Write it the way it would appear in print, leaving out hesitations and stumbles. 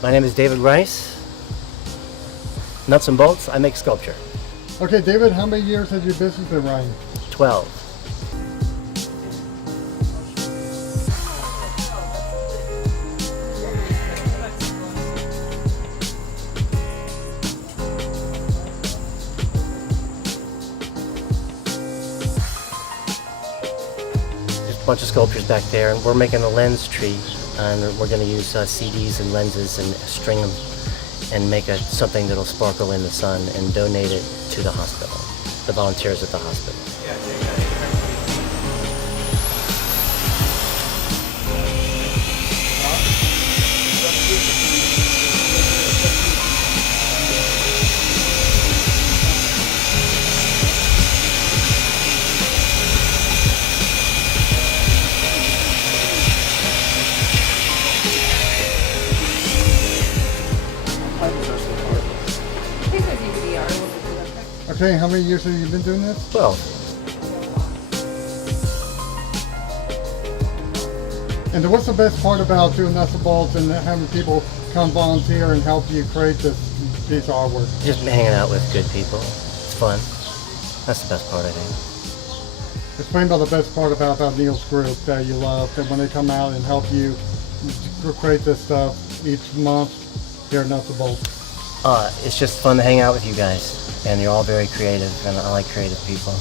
My name is David Rice. Nuts and bolts, I make sculpture. Okay, David, how many years has your business been running? 12. There's a bunch of sculptures back there, and we're making a lens tree, and we're going to use CDs and lenses and string them and make something that'll sparkle in the sun and donate it to the hospital, the volunteers at the hospital. Okay, how many years have you been doing this? 12. And what's the best part about doing nuts and bolts and having people come volunteer and help you create this piece of artwork? Just hanging out with good people. It's fun. That's the best part, I think. Explain about the best part about Neil's group that you love, and when they come out and help you create this stuff each month here at Nuts and Bolts. It's just fun to hang out with you guys, and you're all very creative, and I like creative people.